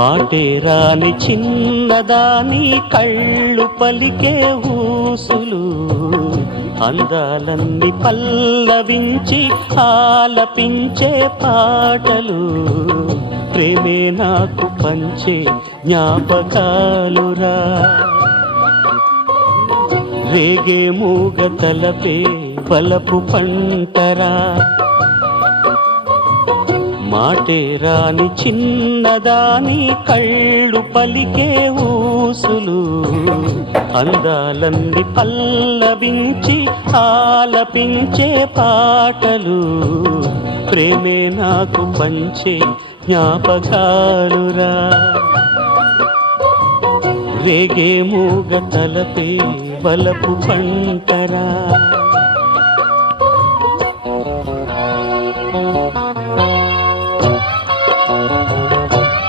మాటే రాని చిన్నదాని కళ్ళు పలికే ఊసులు అందాలన్నీ పల్లవించి ఆలపించే పాటలు ప్రేమే నాకు పంచే జ్ఞాపకాలురా రేగే మూగ తలపే బలపు పంటరా మాటే రాని చిన్నదాని కళ్ళు పలికే ఊసులు అందాలన్నీ పల్లవించి ఆలపించే పాటలు ప్రేమే నాకు పంచే జ్ఞాపకాలురా రేగే మూగ తలపే బలపు పంటరా